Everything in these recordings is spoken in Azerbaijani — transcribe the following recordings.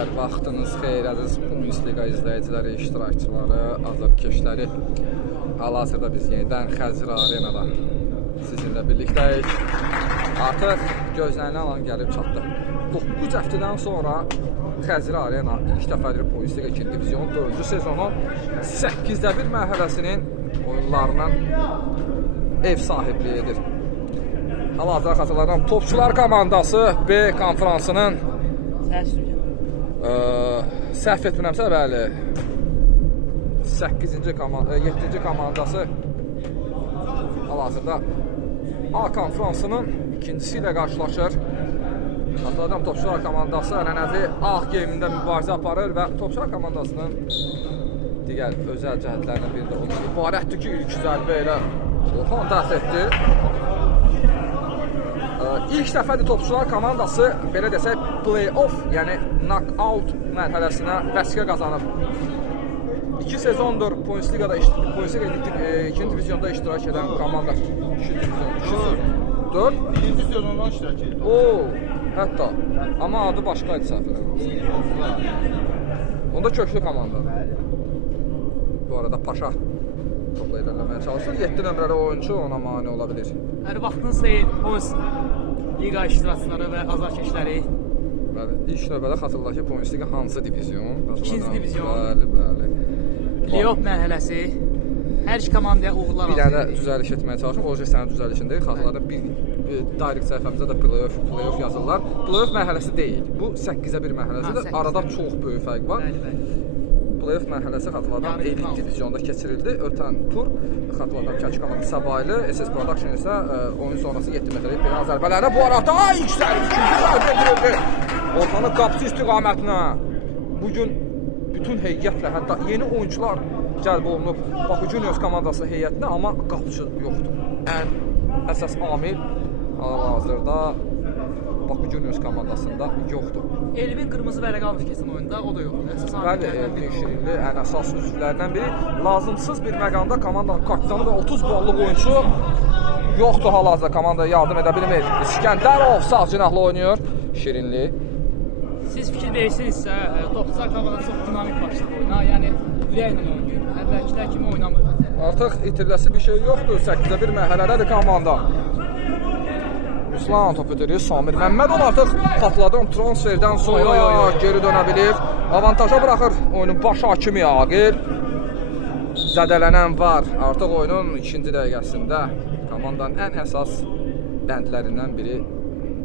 günlər, vaxtınız xeyir əziz Bundesliga izləyiciləri, iştirakçıları, azarkeşləri. Hal-hazırda biz yenidən Xəzri Arenada sizinlə birlikdəyik. Artıq gözlənilən an gəlib çatdı. 9 həftədən sonra Xəzri Arena ilk dəfədir Bundesliga 2. divizyon 4-cü sezonun 8-də 1 mərhələsinin oyunlarından ev sahibliyi edir. Hal-hazırda xatırladım, Topçular komandası B konferansının səhv etmirəmsə, bəli 7-ci komandası hal-hazırda A konferansının ikincisi ilə qarşılaşır. Xatırladım, Topçular komandası ənənəvi A gemində mübarizə aparır və Topçular komandasının digər özəl cəhətlərindən biri də ondan ibarətdir ki, ilk zərbə ilə Orxan dəf etdi. İlk dəfədir Topçular komandası, belə desək, play-off, yəni knock-out mərhələsinə vəsiqə qazanıb. 2 sezondur Bundesliga'da 2. divizyonda iştirak edən komanda. 2 sezon. 4. 1-ci sezondan iştirak edir. Oo, hətta. Amma adı başqa idi səhvlər. Onda köklü komandadır. Bu arada Paşa topla ilerləməyə çalışır. 7 nömrəli oyuncu ona mane ola bilir. Hər vaxtınız xeyir, liqa iştirakçıları və azarkeşləri. Bəli, ilk növbədə xatırlar ki, Bundesliga hansı divizyon? 2-ci divizyon. Bəli. Play-off mərhələsi. Hər iki komandaya uğurlar bir dənə düzəliş etməyə çalışım. Oje sənin düzəlişindəyik. Xatırladım, bir direct səhifəmizdə də play-off yazırlar. Play-off mərhələsi deyil. Bu 8-ə 1 mərhələsidir. Arada çox böyük fərq var. Play-off mərhələsi xatırladım, elit divizyonda keçirildi. Ötən tur xatırladım, Kəki komandası Sabaylı, SS Production isə oyun sonrası 7 metrlik penal zərbələrə bu arada ilk zərbə, ikinci zərbə girildi. Ortanın qapısı istiqamətinə. Bugün bütün heyətlə, hətta yeni oyuncular cəlb olunub Bakı Juniors komandası heyətinə, amma qapıcı yoxdur. Ən əsas amil hal-hazırda Bakı Juniors komandasında yoxdur. Elvin qırmızı vərəq almış keçən oyunda, o da yoxdur. Bəli, Elvin Şirinli ən əsas üzvlərindən biri. Lazımsız bir məqamda komandanın kapitanı və 30 ballıq oyuncu yoxdur hal-hazırda. Komandaya yardım edə bilmir. İskəndərov sağ cinahlı oynuyor. Şirinli. Siz fikir verirsinizsə, Topçular komandası çox dinamik başladı oyuna. Yəni, ürəklə oynayır. Əvvəlkilər kimi oynamır. Artıq itiriləsi bir şey yoxdur. 8-də 1 mərhələdədir komanda. Ruslan top ötürür. Samir Məmmədov artıq xatırladım, transferdən sonra geri dönə bilir. Avantaja buraxır oyunun baş hakimi Aqil. Zədələnən var. Artıq oyunun 2-ci dəqiqəsində komandanın ən əsas bəndlərindən biri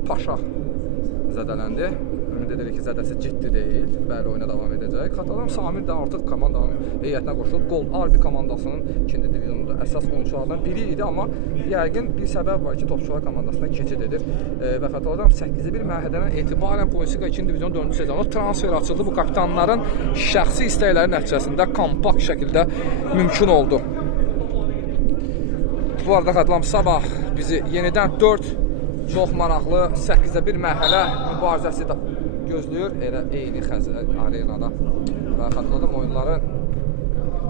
Paşa zədələndi. Ümid edirik ki, zədəsi ciddi deyil. Bəli, oyuna davam edəcək. Xatırladım, Samir də artıq komandanın heyətinə qoşulub. Gol Arbi komandasının 2-ci divizionunda əsas oyunculardan biri idi, amma yəqin bir səbəb var ki, Topçular komandasına keçid edir. Və xatırladım, 8-də 1 mərhələdən etibarən Bundesliga 2. divizyon 4-cü sezonu transfer açıldı. Bu kapitanların şəxsi istəkləri nəticəsində kompakt şəkildə mümkün oldu. Bu arada xatırladım, sabah bizi yenidən 4 çox maraqlı 8-də 1 mərhələ mübarizəsi də gözləyir. Elə eyni Xəzri Arenada. Və xatırladım, oyunların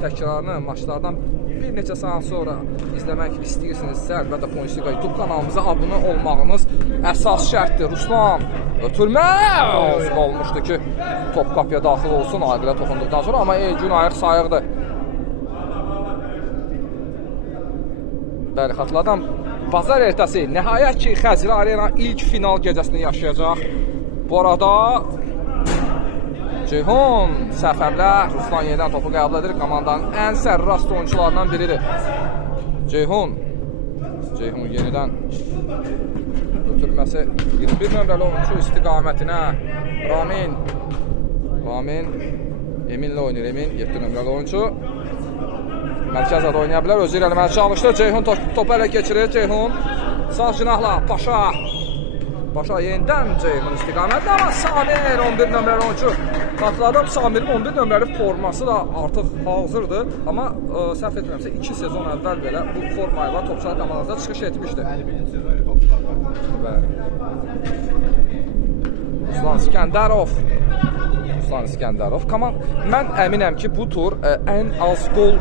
təkrarını maçlardan bir neçə saat sonra izləmək istəyirsinizsə, əlbəttə Bundesliga YouTube kanalımıza abunə olmağınız əsas şərtdir. Ruslan ötürmə olmuşdu ki, top qapıya daxil olsun Aqilə toxunduqdan sonra, amma gün ayıq sayıqdır. Bəli, xatırladım, bazar ertəsi nəhayət ki, Xəzri Arena ilk final gecəsini yaşayacaq. Bu arada Ceyhun səhvəmlə Ruslan yenidən topu qəbul edir. Komandanın ən sərrast oyuncularından biridir. Ceyhun yenidən ötürməsi 21 nömrəli oyuncu istiqamətinə. Ramin Eminlə oynayır. Emin 7 nömrəli oyuncu. Mərkəzdə oynaya bilər. Özü irəliməyə çalışdı. Ceyhun topu ələ keçirir. Ceyhun sağ cinahla Paşa yenidən Ceyhun istiqamətlə, amma Samir 11 nömrəli oyuncu. Xatırladım, Samirin 11 nömrəli forması da artıq hazırdır. Amma səhv etmirəmsə 2 sezon əvvəl belə bu formayla Topçular komandasına çıxış etmişdi. Ruslan İskəndərov. Mən əminəm ki, bu tur ən az gol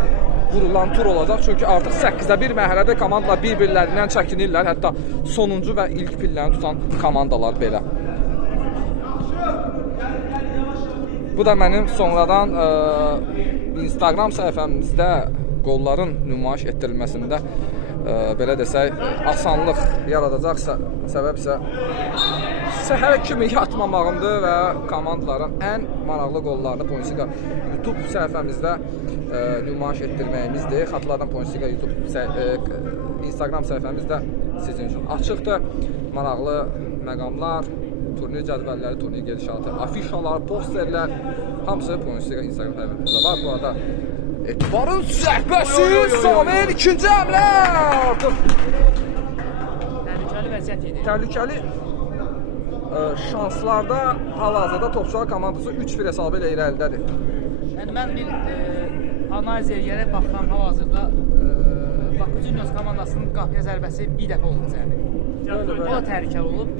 vurulan tur olacaq. Çünki artıq 8-də 1 mərhələdə komandalar bir-birlərindən çəkinirlər. Hətta sonuncu və ilk pillərini tutan komandalar belə. Bu da mənim sonradan Instagram səhifəmizdə qolların nümayiş etdirilməsində belə desək, asanlıq yaradacaq səbəb isə səhər kimi yatmamağımdır və komandaların ən maraqlı qollarını Pointsiga YouTube səhifəmizdə nümayiş etdirməyimizdir. Xatırladan Pointsiga YouTube Instagram səhifəmizdə sizin üçün açıqdır. Maraqlı məqamlar, turnir cədvəlləri, turnir gedişatı, afişalar, posterlər hamısı Pointsiga Instagram səhifəmizdə var. Bu arada Etibarın zərbəsi, Samir ikinci həmlə artıq. Təhlükəli vəziyyət idi. Təhlükəli şanslarda hal-hazırda Topçular komandası 3-1 hesabı ilə irəlidədir. Yəni mən bir analiz edərək baxıram hal-hazırda Bakı Juniors komandasının qapıya zərbəsi bir dəfə oldu cəmi. O da təhlükəli olub.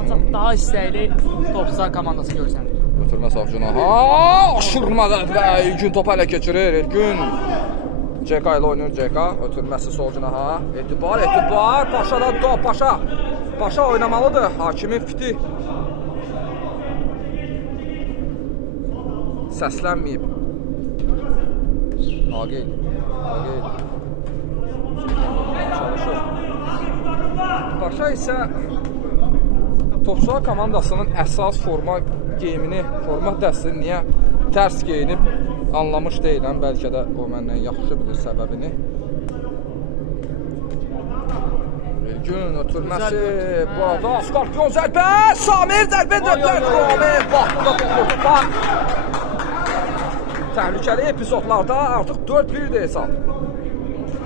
Ancaq daha istəkli Topçular komandası görsənir. Götürmə savcına. Aşırma zərbə. İlgün topu ələ keçirir. İlgün CK ilə oynayır. CK ötürməsi solcuna. Etibar. Paşadan top. Paşa oynamalıdır. Hakimin fiti səslənməyib. Agil. Çalışır. Paşa isə Topçular komandasının əsas forma geyimini, forma dəstini niyə tərs geyinib anlamış deyiləm. Bəlkə də o məndən yaxşı bilir səbəbini. Gün ötürməsi, bu arada Skorpion zərbə, Samir zərbə döndürür. Bax. Təhlükəli epizodlarda artıq 4-1-dir hesab.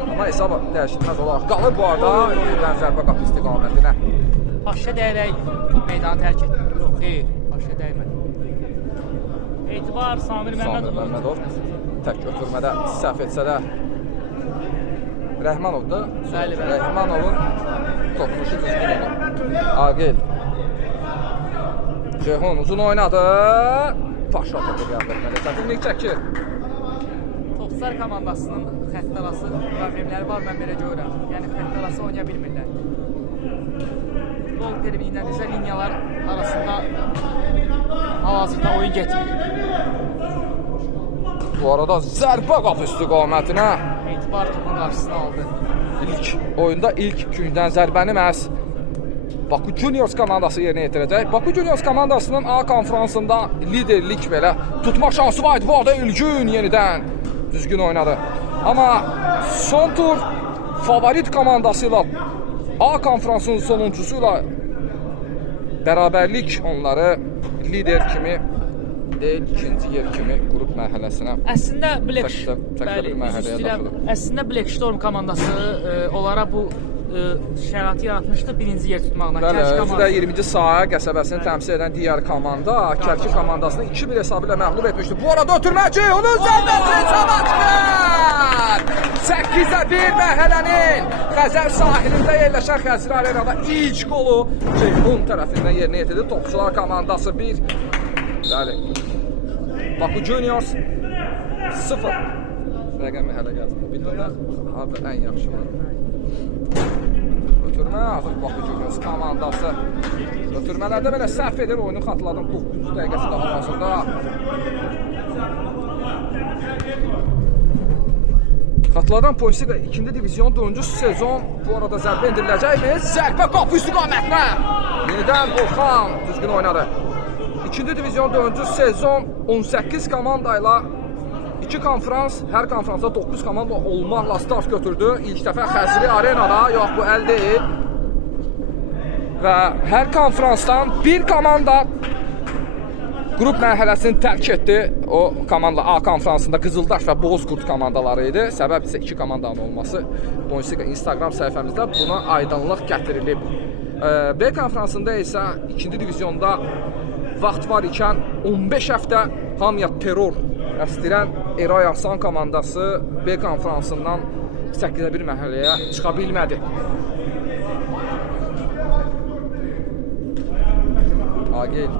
Amma hesab dəyişilməz olaraq qalır bu arada yenidən zərbə qapı istiqamətinə. Paşa dəyərək meydanı tərk etdi. Yox, xeyr, Paşa dəymədi. Etibar Samir Məmmədov tək götürmədə səhv etsə də Rəhmanovdur. Bəli. Rəhmanovun toxunuşu düzgün oldu. Agil. Ceyhun uzun oynadı. Paşa topu gəldirməli. Çətinlik çəkir. Topçular komandasının xəttəlası problemləri var, mən belə görürəm. Yəni xəttəlası oynaya bilmirlər. Futbol terminindən isə liniyalar arasında hal-hazırda oyun getirir. Bu arada zərbə qapı istiqamətinə. Etibar topun qarşısını aldı. Oyunda ilk gündən zərbəni məhz Bakı Juniors komandası yerinə yetirəcək. Bakı Juniors komandasının A konferansında liderlik belə tutma şansı var idi. Bu arada İlgün yenidən düzgün oynadı. Amma son tur favorit komandası ilə A konferansının sonuncusu ilə bərabərlik onları lider kimi deyil, ikinci yer kimi qrup mərhələsinə Əslində Black Storm komandası onlara bu şəraiti yaratmışdı birinci yer tutmağına. Bəli, özü də 20-ci sahə qəsəbəsini təmsil edən digər komanda Kərki komandasını 2-1 hesabı ilə məğlub etmişdi. Bu arada ötürməci, onun zərbəsi Çabaçlar! 8-1 mərhələnin Xəzər sahilində yerləşən Xəzər Arenada ilk qolu Ceyhun tərəfindən yerinə yetirdi. Topçular komandası 1. Bəli. Bakı Juniors 0. Rəqəmi hələ gəlsin. Bildilər, adı ən yaxşı var. Ötürmə, artıq Bakı Juniors komandası. Ötürmələrdə belə səhv edir. Oyunun xatırladım 9-cu dəqiqəsində hal-hazırda. Xatırladan Pointsiga 2-ci divizyon 4-cü sezon bu arada zərbə endiriləcəkmi? Zərbə qapı istiqamətinə. Yenidən Orxan düzgün oynadı. 2-ci divizyon 4-cü sezon 18 komanda ilə 2 konferans, hər konferansda 9 komanda olmaqla start götürdü. İlk dəfə Xəzri Arenada, yox bu əl deyil. Və hər konferansdan bir komanda qrup mərhələsini tərk etdi. O komanda A konferansında Qızıldaş və Bozqurd komandaları idi. Səbəb isə 2 komandanın olması. Pointsiga Instagram səhifəmizdə buna aydınlıq gətirilib. B konferansında isə 2-ci divizyonda vaxt var ikən 15 həftə hamıya terror əstirən Eray Arsan komandası B konferansından 8-1 mərhələyə çıxa bilmədi. Agil.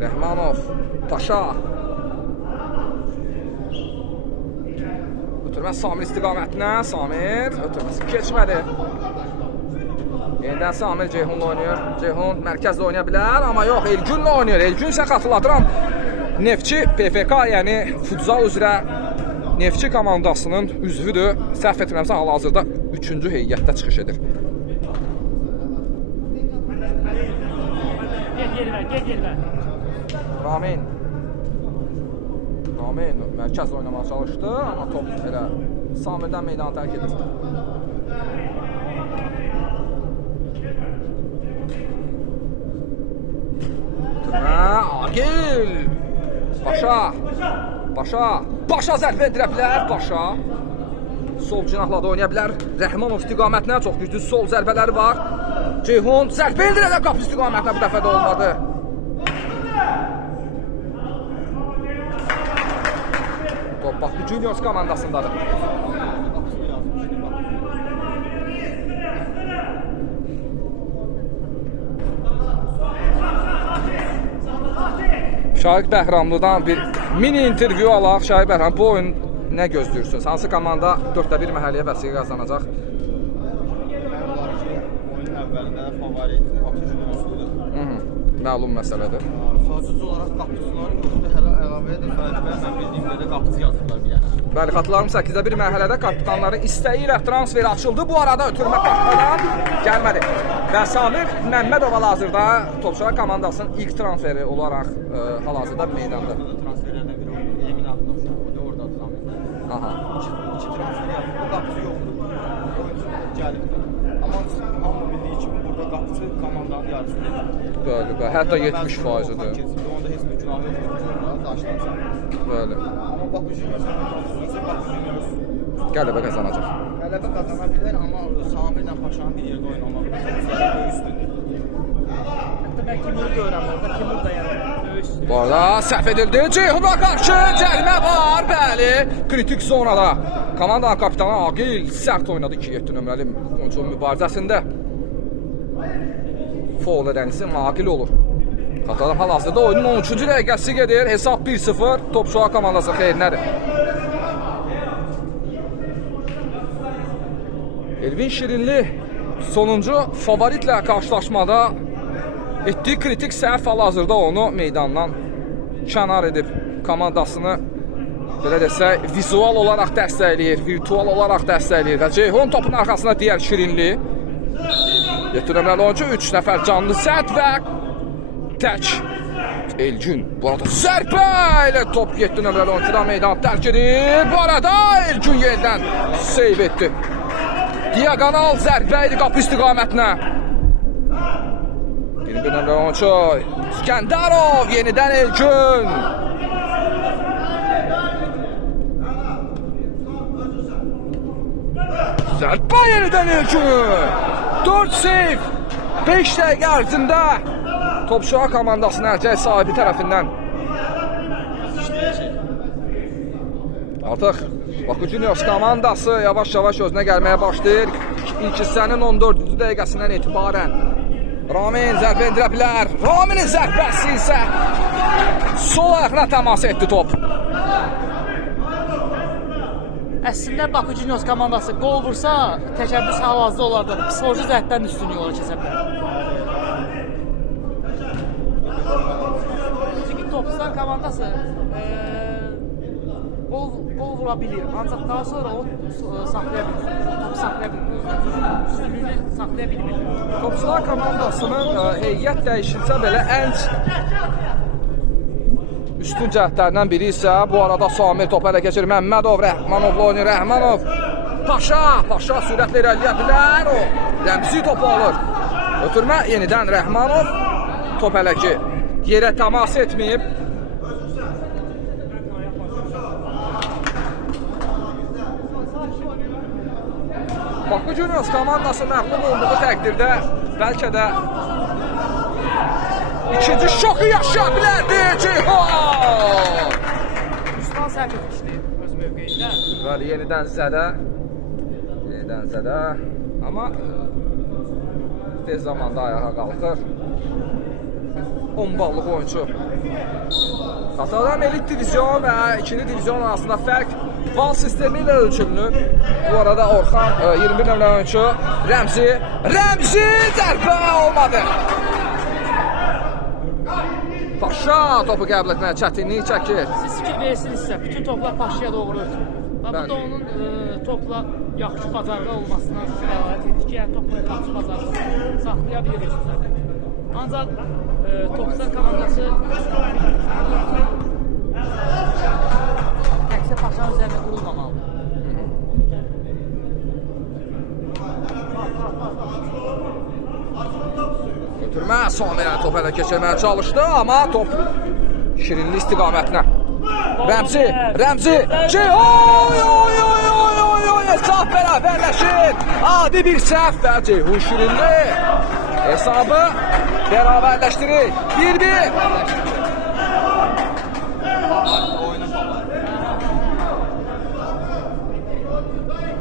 Rəhmanov. Paşa. Ötürmə Samir istiqamətinə. Samir ötürməsi keçmədi. Yenidən Samir Ceyhunla oynayır. Ceyhun mərkəzdə oynaya bilər, amma yox, Elgünlə oynayır. Elgün isə xatırladıram, Neftçi PFK, yəni futsal üzrə Neftçi komandasının üzvüdür. Səhv etmirəmsə, hal-hazırda 3-cü heyətdə çıxış edir. Gel ver. Ramin mərkəzdə oynamağa çalışdı, amma top elə Samirdən meydanı tərk edir. Agil! Başa zərb endirə bilər, Başa. Sol cinahla da oynaya bilər. Rəhmanov istiqamətinə çox güclü sol zərbələri var. Ceyhun zərbə endirə qapı istiqamətinə bu dəfə də olmadı. Top Bakı Juniors komandasındadır. Şahiq Bəhramlıdan bir mini intervyu alaq. Şahiq Bəhram, bu oyun nə gözləyirsiniz? Hansı komanda 4-1 məhəlləyə vəsiqə qazanacaq? Mən olar ki, oyunun əvvəlində favorit Bakı Juniorsudur. Məlum məsələdir. Sadəcə olaraq qapıçıların yoxdur, hələ əlavə edir. Mən bildiyim qədər qapıcı yazırlar bir yana. Bəli, xatırlarım 8-1 mərhələdə kapitanların istəyi ilə transferi açıldı. Bu arada ötürmə qapıdan gəlmədi. Və Samir Məmmədov hal-hazırda Topçular komandasının ilk transferi olaraq hal-hazırda meydanda. Transferlərdən biri oldu. Emin Abdullah orada Samir. Aha. İki transfer yaptı. Bu qapıcı yoxdur. Oyuncu gəlibdir. Amma hamı bildiyi kimi burada qapıcı komandanın yarısıdır. Bəli, hətta 70%-dir. Onda heç bir günah yoxdur. Daşlansan. Bəli. Amma Bakı Juniors Qələbə qazanacaq. qələbə qazana bilər, amma Samirlə Paşanın bir yerdə oynamaq üstündür. Hətta mən Timuru görürəm orada, Timur da yəni döyüşdür. Bu arada səhv edildi. Ceyhun'a qarşı cərimə var, bəli. Kritik zonada. Komandanın kapitanı Agil sərt oynadı 2-7 nömrəli oyuncunun mübarizəsində. Foul edənisi Agil olur. Xatırladım, hal-hazırda oyunun 13-cü dəqiqəsi gedir. Hesab 1-0. Topçular komandası xeyrinədir. Elvin Şirinli sonuncu favoritlə qarşılaşmada etdiyi kritik səhv hal-hazırda onu meydandan kənar edib komandasını belə desək vizual olaraq dəstəkləyir, virtual olaraq dəstəkləyir və Ceyhun topun arxasına digər Şirinli. Yetirəməli oyuncu 3 nəfər canlı sərt və tək Elgün. Bu arada zərbə ilə top 7 nömrəli oyuncudan meydanı tərk edir. Bu arada Elgün yerdən seyv etdi. Diagonal zərbə idi qapı istiqamətinə. Bir nömrəli oyuncu İskəndarov, yenidən Elgün. Zərbə yenidən Elgün. 4 seyv 5 dəqiqə ərzində Topçular komandasının erkək sahibi tərəfindən. Artıq Bakı Juniors komandası yavaş-yavaş özünə gəlməyə başlayır. İlk hissənin 14-cü dəqiqəsindən etibarən Ramin zərbə endirə bilər. Raminin zərbəsi isə sol ayağına təmas etdi top. Əslində Bakı Juniors komandası qol vursa, təkəbbüs hal-hazırda olardı. Psixoloji cəhətdən üstünlük olar keçə bilər. Çünki Topçular komandası qol vura bilir, ancaq daha sonra o saxlaya bilir. Topu saxlaya bilir. Üstünlüyünü saxlaya bilmir. Topçular komandasının heyət dəyişilsə belə ən üstün cəhətlərindən biri isə bu arada Samir topu ələ keçirir. Məmmədov Rəhmanovla oynayır. Rəhmanov Paşa sürətlə irəliyə bilər. O Rəmzi topu alır. Ötürmə yenidən Rəhmanov top ələ ki yerə təmas etməyib. Bakı Juniors komandası məğlub olduğu təqdirdə bəlkə də ikinci şoku yaşaya bilərdi Ceyhun. Müslüman səhv etmişdi öz mövqeyində. Bəli, yenidən zədə. Amma tez zamanda ayağa qalxır. 10 ballıq oyuncu Qatardan elit divizyon və ikinci divizyon arasında fərq bal sistemi ilə ölçülünür. Bu arada Orxan 21 nömrəli oyunçu Rəmzi zərbə olmadı. Paşa topu qəbul etməyə çətinlik çəkir. Siz fikir versinizsə, bütün toplar Paşaya doğru ötür. Bu da onun topla yaxşı bacarığı olmasından dəlalət edir ki, yəni topla yaxşı bacarığı saxlaya bilir. Ancaq Topçular komandası təkcə Paşanın üzərində qurulmamalıdır. Götürmə, Samirə top ələ keçirməyə çalışdı, amma top Şirinli istiqamətinə. Rəmzi, hesab bərabərləşir. Adi bir səhv və Ceyhun Şirinli hesabı bərabərləşdirir. 1-1.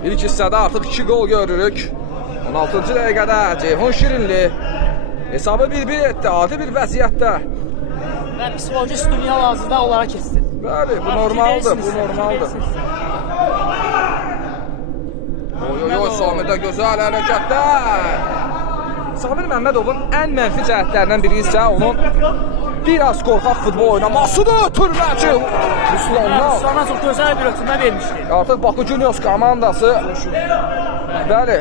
İlk hissədə artıq 2 gol görürük. 16-cı dəqiqədə Ceyhun Şirinli hesabı 1-1 etdi. Adi bir vəziyyətdə. Və psixoloji üstünlüyü hal-hazırda onlara keçdi. Bəli, bu normaldır, Oy, Samirdə gözəl hərəkətlər. Samir Məmmədovun ən mənfi cəhətlərindən biri isə onun biraz qorxaq futbol oynamasıdır. Ötürməci Ruslandan. Ruslandan çox gözəl bir ötürmə vermişdi. Artıq Bakı Juniors komandası bəli,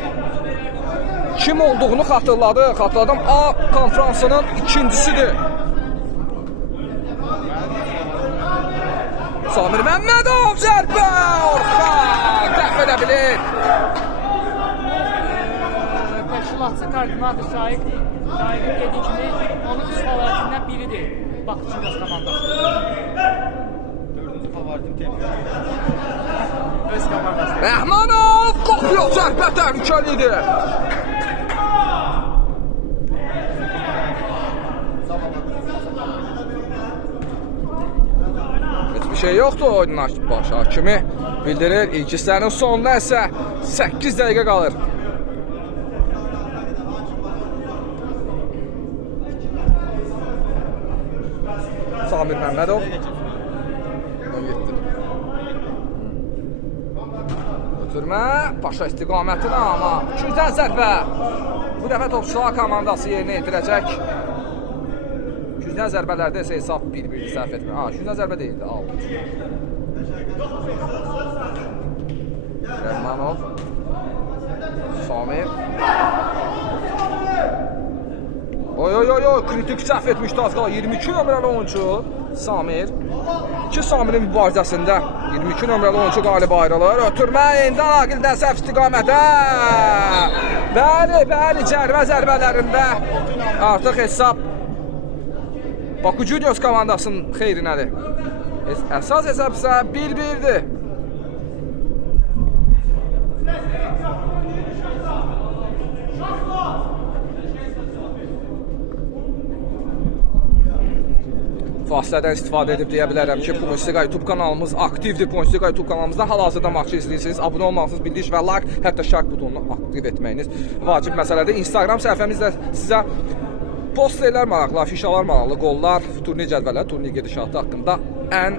kim olduğunu xatırladım. A konfransının ikincisidir. Samir Məmmədov zərbə! Orxan dəf edə bilir. Təşkilatçı koordinator Şahid dediyi kimi onun üst favoritindən biridir Bakı Juniors komandası. 4-cü favoritim tebrik Öz komandası. Rəhmanov qopuyor, zərbə təhlükəlidir. Hiçbir şey yoxdur oyunun baş hakimi bildirir. İlk hissənin sonuna isə 8 dəqiqə qalır. Samir Məmmədov. Ötürmə, Paşa istiqamətinə, amma 200-dən zərbə. Bu dəfə Topçular komandası yerinə yetirəcək. 200-dən zərbələrdə isə hesab 1-1 səhv etmir. 200-dən zərbə deyildi, al. Rəhmanov. Samir. Oy, kritik səhv etmişdi az qala. 22 nömrəli oyuncu Samir. İki Samirin mübarizəsində 22 nömrəli oyuncu qalib ayrılır. Ötürmə, indi Aqildən səhv istiqamətə. Bəli, zərbələrində artıq hesab Bakı Juniors komandasının xeyrinədir. Əsas hesab isə 1-1'dir. Fasilədən istifadə edib deyə bilərəm ki, Punstiqa YouTube kanalımız aktivdir. Punstiqa YouTube kanalımızdan hal-hazırda maçı izləyirsiniz. Abunə olmalısınız, bildiriş və like, hətta şark butonunu aktiv etməyiniz vacib məsələdir. Instagram səhifəmizdə sizə posterlər maraqlı, afişalar maraqlı, qollar, turnir cədvəlləri, turnir gedişatı haqqında ən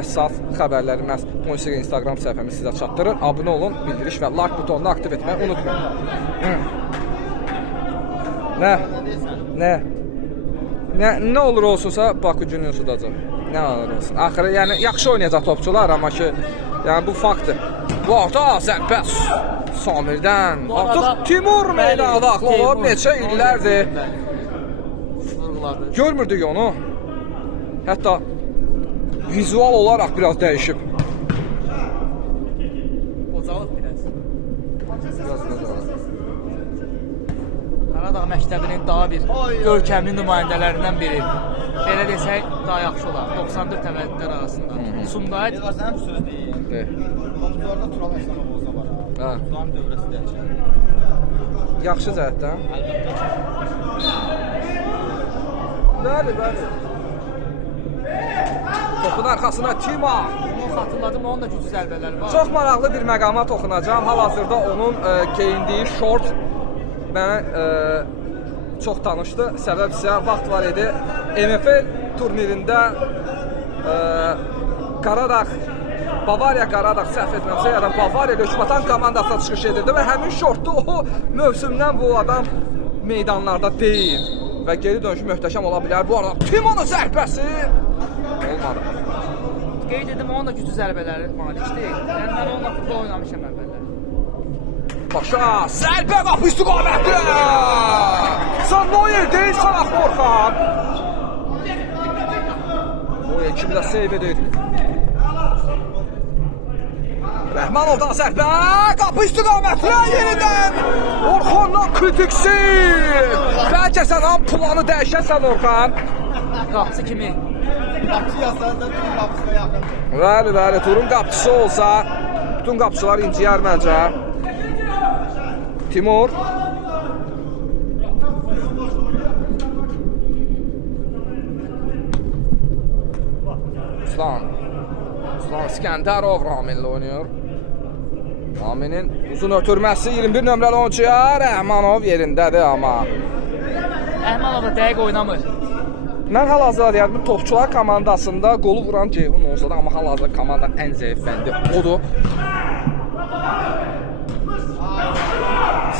əsas xəbərləri məhz Punstiqa Instagram səhifəmiz sizə çatdırır. Abunə olun, bildiriş və like butonunu aktiv etməyi unutmayın. Nə olur olsunsa Bakı Juniors udacaq. Nə olur olsun. Axırı yəni yaxşı oynayacaq topçular, amma ki yəni bu faktdır. Bu arada zərbə Samirdən. Artıq Timur meydana daxil olub neçə illərdir. Görmürdük onu. Hətta vizual olaraq biraz dəyişib. Qocalıb biraz. Qaradağ məktəbinin daha bir görkəmli nümayəndələrindən biri. Belə desək, daha yaxşı olar. 94 təvəllüdlər arasında. Sumqayıt Sən söz deyil. Topçularda Tural Əslamov olsa var. Turan dövrəsi dəyişər. Yaxşı cəhətdən. Bəli. Topun arxasına Tima. onu xatırladım, onun da güclü zərbələri var. Çox maraqlı bir məqama toxunacağam. Hal-hazırda onun geyindiyi şort mənə çox tanışdı. Səbəb isə vaxt var idi. MFL turnirində Qaradağ, Bavariya Qaradağ səhv etmirəmsə, ya da Bavariya Lökbatan komandasına çıxış edirdi və həmin şortda o mövsümdən bu adam meydanlarda deyil və geri dönüşü möhtəşəm ola bilər. Bu arada Timonun zərbəsi olmadı. Qeyd edim, onun da güclü zərbələri malikdir. Yəni mən onunla futbol oynamışam əvvəllər. Başa, zərbə qapı istiqaməti! Sən Noyer deyilsən, Orxan! Noyer kimi də seyv edir. Rəhmanovdan zərbə, qapı istiqamətinə yenidən! Orxandan kritiksiz! Bəlkə sən ham planı dəyişəsən, Orxan. Qapısı kimi. Qapısı yazlarında turun qapısına yaxındır. Bəli, turun qapıçısı olsa, bütün qapıçılar inciyər məncə. Timur. Ruslan İskəndərov Raminlə oynayır. Raminin uzun ötürməsi 21 nömrəli oyuncuya, Rəhmanov yerindədir amma. Əhmanov da dəqiq oynamır. Mən hal-hazırda deyərdim, topçular komandasında qolu vuran Ceyhun olsa da, amma hal-hazırda komandanın ən zəif bəndi odur.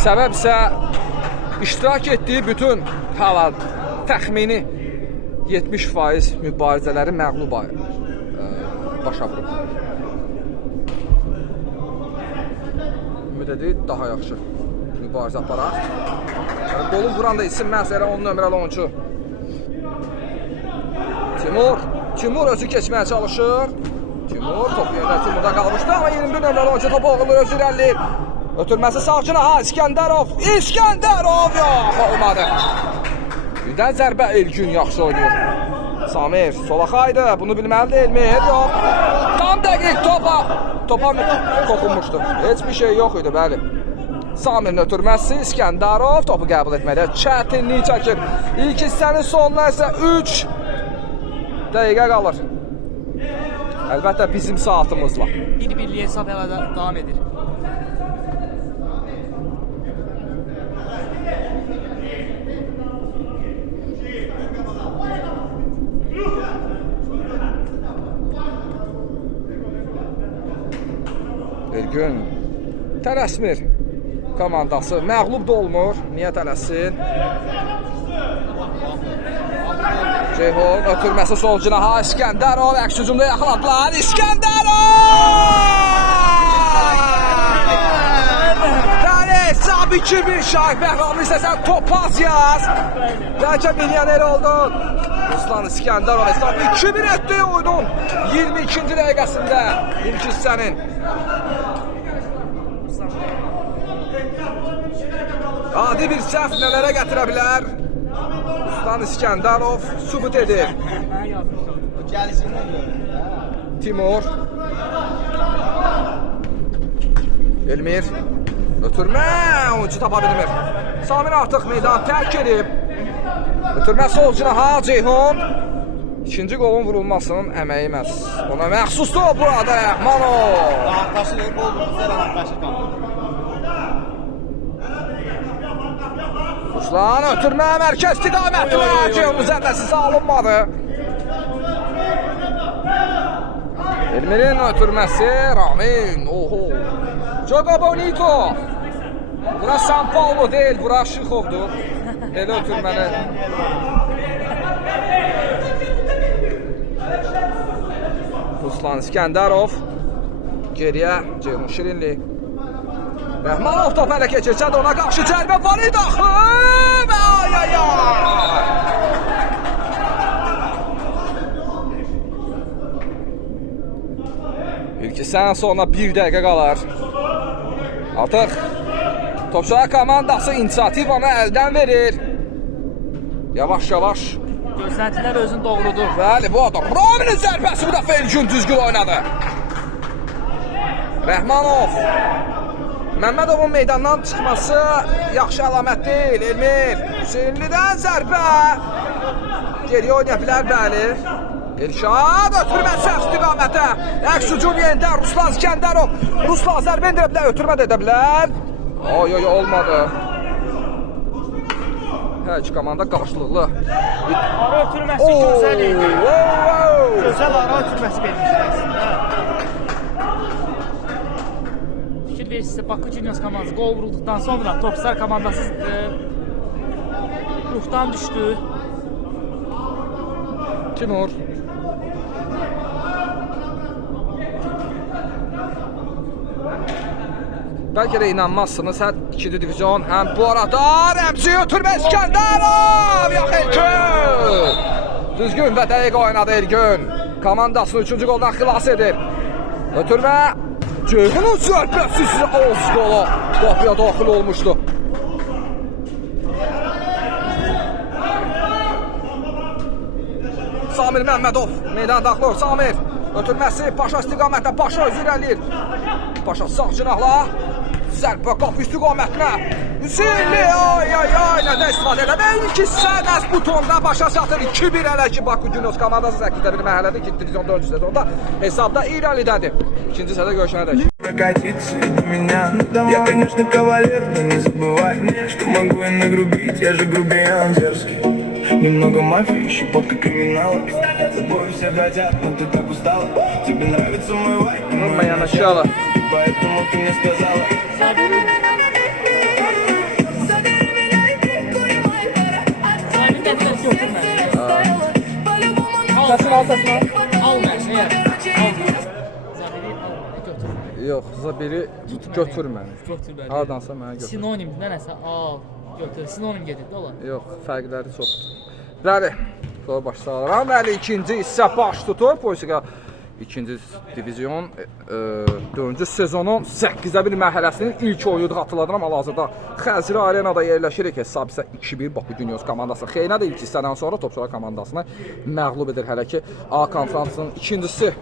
Səbəb isə iştirak etdiyi bütün təxmini 70% mübarizələri məğlub başa vurub. Ümid edir, daha yaxşı mübarizə aparaq. Qolu vuran da isim məhz elə 10 nömrəli oyuncu. Timur özü keçməyə çalışır. Timur top yerdə Timurda qalmışdı, amma 21 nömrəli oyuncu topu oğulur, özü irəliləyir. Ötürməsi Savcına, İskəndərov yox, olmadı. Birdən zərbə Elgün yaxşı oynayır. Samir, sola xaydı, bunu bilməlidir Elmir, yox. Tam dəqiq topa toxunmuşdu. Heç bir şey yox idi, bəli. Samirin ötürməsi, İskəndərov topu qəbul etmədə çətinlik çəkir. İlk hissənin sonuna isə 3 dəqiqə qalır. Əlbəttə bizim saatımızla. Bir-birliyə hesab əlada davam edir. Elgün tələsmir. Komandası məğlub da olmur. Niyə tələssin? Ceyhun ötürməsi sol cinaha, İskəndərov əks hücumda yaxaladılar. İskəndərov! Bəli, Sabi 2-1 Şahid Bəhrami istəsən topaz yaz. Bəlkə milyoner oldun. Ruslan İskəndərov hesabı 2-1 etdi oyunun 22-ci dəqiqəsində ilk hissənin. Adi bir səhv nələrə gətirə bilər? Ruslan İskəndərov sübut edir. Gəlişindən görür. Timur. Elmir. Ötürmə, oyuncu tapa bilmir. Samir artıq meydanı tərk edib. Ötürmə sol cinaha Ceyhun. İkinci qolun vurulmasının əməyi məhz ona məxsusdur burada Rəhmanov. Rahatlaşır, qol vurursa rahatlaşır. Ruslan ötürmə mərkəz istiqamətlə Ceyhunun zərbəsi alınmadı. Elmir'in ötürməsi Ramin. Oho. Jogo Bonito. Bura San Paulo deyil, bura Şıxovdur. Elə ötürməli. Ruslan İskəndərov. Geriyə Ceyhun Şirinli. Rəhmanov top hələ keçirsə də ona qarşı cərbə var idi axı. Ay. İlk hissənin sonuna 1 dəqiqə qalar. Artıq topçular komandası inisiativanı əldən verir. Yavaş-yavaş. Gözləntilər özün doğrudur. Bəli, bu adam. Raminin zərbəsi bu dəfə Elgün düzgün oynadı. Rəhmanov. Məmmədovun meydandan çıxması yaxşı əlamət deyil. Elmir. Hüseynlidən zərbə. Geriyə oynaya bilər, bəli. Elşad ötürmə səhv istiqamətə. Əks hücum yenidən Ruslan İskəndərov. Ruslan zərbə endirə bilər, ötürmə də edə bilər. Oy, olmadı. Hər iki komanda qarşılıqlı. Ara ötürməsi gözəl idi. Gözəl ara ötürməsi vermişdir əslində. Fikir verirsinizsə, Bakı Juniors komandası qol vurulduqdan sonra Topstar komandası ruhdan düşdü. Timur. Bəlkə də inanmazsınız, hər 2-ci divizyon həm bu arada Rəmzi ötürmə İskəndərov! Yox Elgün! Düzgün və dəqiq oynadı Elgün. Komandasını 3-cü qoldan xilas edir. Ötürmə Ceyhunun zərbəsi az qola qapıya daxil olmuşdu. Samir Məmmədov meydan daxil olur. Samir ötürməsi Paşa istiqamətdə. Paşa özü irəliyir. Paşa sağ cinahla zərbə qapı istiqamətinə. Hüseyinli ay nədən istifadə elədi. İlk hissə nəz butonda başa çatır. 2-1 hələ ki Bakı Juniors komandası 8-də bir mərhələdə 2-ci divizyon 4-cü sezonda hesabda irəlidədir. İkinci hissədə görüşənədək. Прокатиться до меня. Я, конечно, кавалер, но не забывай мне, что могу и нагрубить, я же грубиян дерзкий. Немного мафии, щепотка криминала. С тобой все хотят, но ты так устала. Тебе нравится мой лайк, Моя начало. поэтому ты мне сказала. Yox, Zabiri götür məni. Hardansa mənə götür. Sinonimdir, nəsə al, götür. Sinonim gedirdi ola. Yox, fərqləri çoxdur. Bəli, sonra başlayalım. Bəli, ikinci hissə baş tutur. Poysiqa ikinci divizyon 4-cü sezonun 8-də bir mərhələsinin ilk oyunu xatırladıram. Hal-hazırda Xəzri Arenada yerləşirik. Hesab isə 2-1 Bakı Juniors komandası. Xeyna da ilk hissədən sonra Topçular komandasını məğlub edir hələ ki A konfransının ikincisi.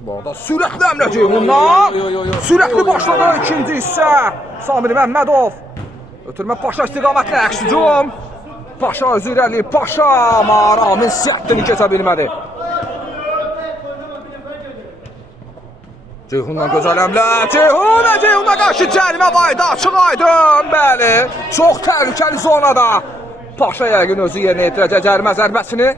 Bu arada sürətli əmrə Ceyhundan. Sürətli başladı ikinci hissə. Samir Məmmədov. Ötürmə Paşa istiqamətlə əks hücum. Paşa özü irəliyir. Paşa amma Ramin səttini keçə bilmədi. Ceyhundan gözəl əmrə. Ceyhuna qarşı cərimə vayda açıq aydın. Bəli, çox təhlükəli zonada. Paşa yəqin özü yerinə yetirəcək cərimə zərbəsini.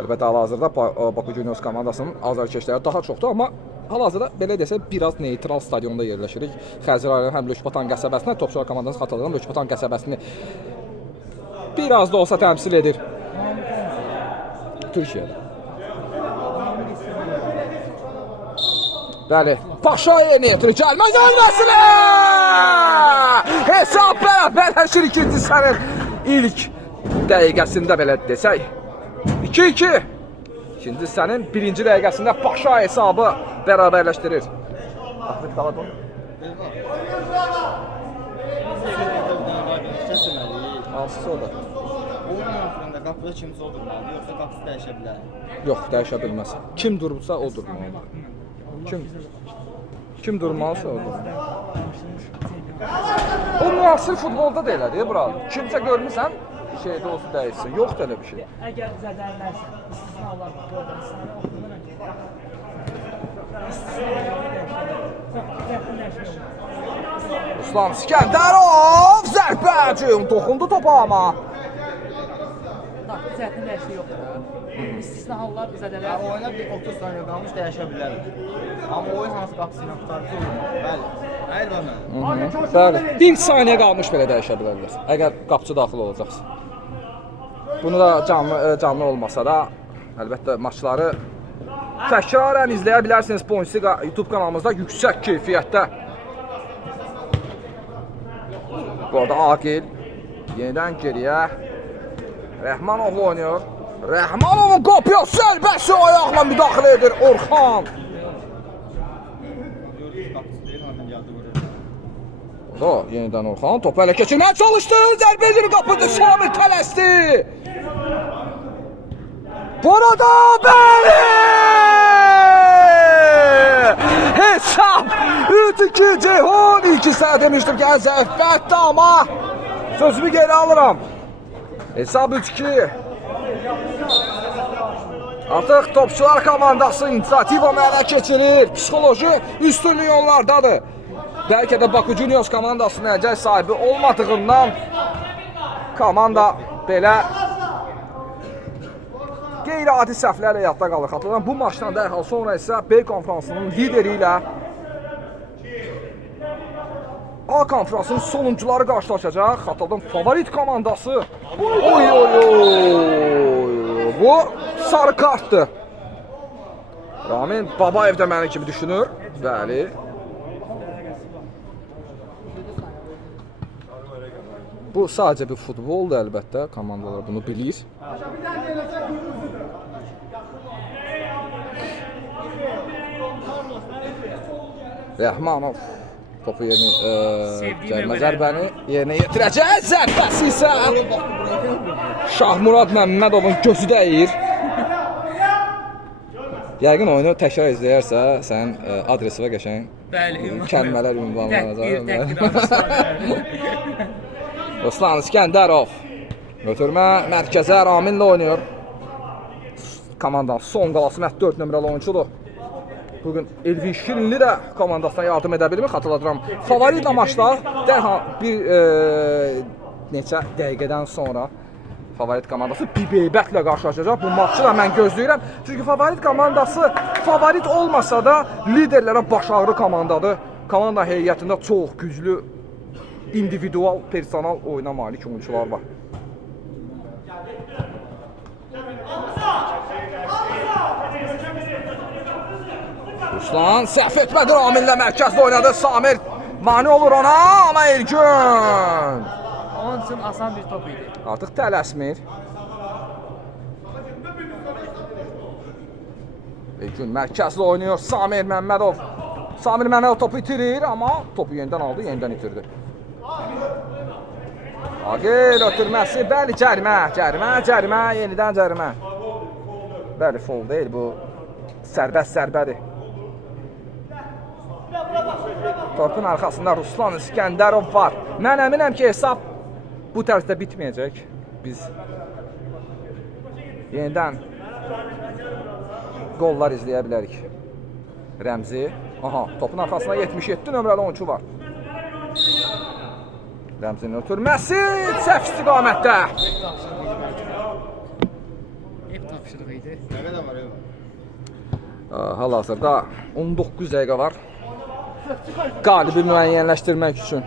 Əlbəttə, hal-hazırda Bakı Juniors komandasının azarkeşləri daha çoxdur, amma hal-hazırda belə desək, biraz neytral stadionda yerləşirik. Xəzri Arenada həm Lökbatan qəsəbəsinə, Topçular komandasını xatırladan Lökbatan qəsəbəsini biraz da olsa təmsil edir. Türkiyədə. Bəli, Paşa yeni yetirir, gəlməz olmasını! Hesab bərabərləşir ikinci hissənin ilk dəqiqəsində belə desək. 2-2. İkinci hissənin birinci dəqiqəsində Paşa hesabı bərabərləşdirir. Ahmet Qaladon. Hansısı o da? Oyun axırında qapıda kimsə oturmalıdır, yoxsa qapısı dəyişə bilər? Yox, dəyişə bilməz. Kim durursa o durmalı. Kim durmalısa o durmalı. O müasir futbolda da elədir, bura. Kimsə görmüsən, şeydə olsa dəyişsin. Yoxdur elə bir şey. Əgər zədələrsə, istisnalar var. Ruslan İskəndərov zərbə Ceyhun toxundu topa amma. Zətin dəyişikliyi yoxdur. İstisna hallar zədələr. Oyuna bir 30 saniyə qalmış dəyişə bilər. Amma oyun hansı qapısı ilə qutarsa olur. Bəli. Əlbəttə. Bəli. 1 saniyə qalmış belə dəyişə bilərlər. Əgər qapıçı daxil olacaqsa. Bunu da canlı olmasa da əlbəttə maçları təkrarən izləyə bilərsiniz Bundesliga YouTube kanalımızda yüksək keyfiyyətdə. Bu arada Aqil yenidən geriyə Rəhmanov oynuyor. Rəhmanovun qapıya zərbəsi ayaqla müdaxilə edir Orxan. O da yenidən Orxan topu ələ keçirməyə çalışdı. Zərbə edir qapıda Samir tələsdi. Burada bəli! Hesab 3-2 Ceyhun. İlk hissəyə demişdim ki, zəifətdir amma sözümü geri alıram. Hesab 3-2. Artıq Topçular komandası inisiativa ələ keçirir. Psixoloji üstünlük onlardadır. Bəlkə də Bakı Juniors komandasının əcəl sahibi olmadığından komanda belə qeyri-adi səhvlərlə yadda qalır. Xatırlanan bu maçdan dərhal sonra isə B konfransının lideri ilə A konfransının sonuncuları qarşılaşacaq. Xatırlanan favorit komandası. Oy oy oy. Bu sarı kartdır. Ramin Babayev də məni kimi düşünür. Bəli. Bu sadəcə bir futboldur əlbəttə. Komandalar bunu bilir. Rəhmanov topu cərimə zərbəni yerinə yetirəcək. Zərbəsi isə Şahmurad Məmmədovun gözü dəyir. Yəqin oyunu təkrar izləyərsə, sən adresi və qəşəng kəlmələr ünvanlanacaq. Ruslan İskəndərov ötürmə mərkəzə Raminlə oynayır. Komandanın son qalası 4 nömrəli oyunçudur. Bugün Elvin Şirinli də komandasına yardım edə bilmir. Xatırladıram, favorit amaçlar dərhal bir neçə dəqiqədən sonra favorit komandası Bibeybətlə qarşılaşacaq. Bu maçı da mən gözləyirəm. Çünki favorit komandası favorit olmasa da liderlərə baş ağrı komandadır. Komanda heyətində çox güclü individual, personal oyuna malik oyuncular var. Ruslan səhv etmədi, Raminlə mərkəzdə oynadı. Samir mani olur ona, amma Elgün Onun üçün asan bir top idi. artıq tələsmir. Elgün mərkəzdə oynayır. Samir Məmmədov. Samir Məmmədov topu itirir, amma topu yenidən aldı, yenidən itirdi. Agil ötürməsi, bəli, cərimə, yenidən cərimə. Bəli, foul deyil, bu sərbəst zərbədir. Topun arxasında Ruslan İskəndərov var. Mən əminəm ki, hesab bu tərzdə bitməyəcək. Biz yenidən qollar izləyə bilərik. Rəmzi, aha, topun arxasında 77 nömrəli oyuncu var. Rəmzinin ötürməsi səhv istiqamətdə. Ev tapşırığı idi. Nə qədər var ev? Hal-hazırda 19 dəqiqə var. Qalibi müəyyənləşdirmək üçün.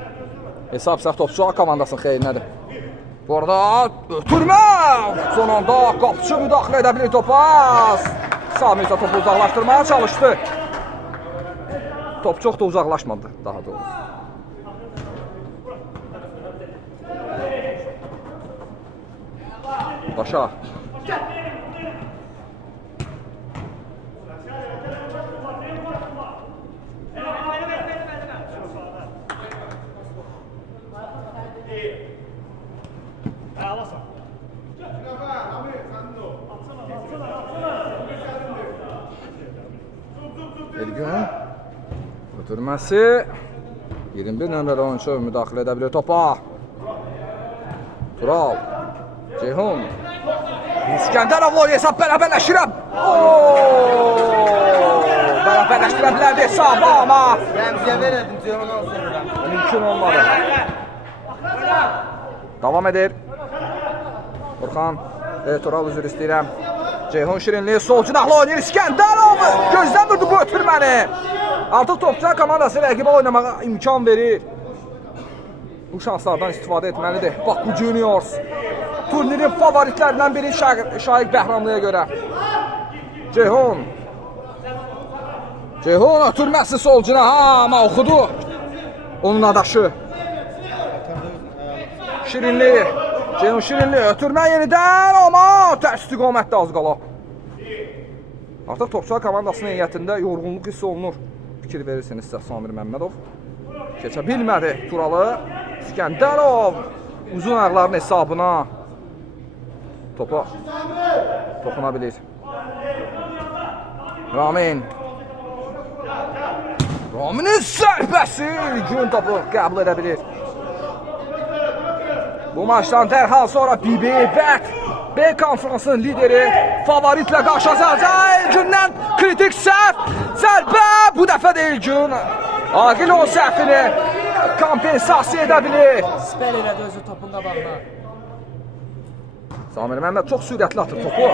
Hesab topçu komandasının xeyrinədir. Bu arada ötürmə! Son anda qapıcı müdaxilə edə bilir topa. Samir isə topu uzaqlaşdırmaya çalışdı. Top çox da uzaqlaşmadı daha doğrusu. Başa. Elgün ötürməsi 21 nömrəli oyuncu müdaxilə edə bilir topa. Tural, Ceyhun, İskəndərovla hesab bərabərləşirəm. Bərabərləşdirə bilərdi hesabı, amma Rəmziyə verədim, Ceyhun'dan sonra. mümkün olmadı. Davam edir. Burxan, Tural üzr istəyirəm. Ceyhun Şirinli sol cinahla oynayır. İskəndərov gözləmirdi bu ötürməni. Artıq topçular komandası rəqibə oynamağa imkan verir. Bu şanslardan istifadə etməlidir. Baku Juniors turnirin favoritlərindən biri Şahiq Bəhramlıya görə. Ceyhun ötürməsi sol cinaha, amma oxudu onun adaşı. Şirinli, Ceyhun Şirinli ötürmə yenidən, amma tərs istiqamətdə az qala. Artıq topçular komandasının heyətində yorğunluq hiss olunur. Fikir verirsinizsə Samir Məmmədov keçə bilmədi Turalı. İskəndərov uzun ayaqların hesabına topa toxuna bilir. Raminin zərbəsi gün topu qəbul edə bilir. Bu maçdan dərhal sonra Bibeybət B konfransının lideri favoritlə qarşılaşacaq. Elgündən kritik səhv zərbə, bu dəfə də Elgün Agil o səhvini kompensasiya edə bilir. Spel elədi özü topun qabağına. Samir Məmməd çox sürətli atır topu.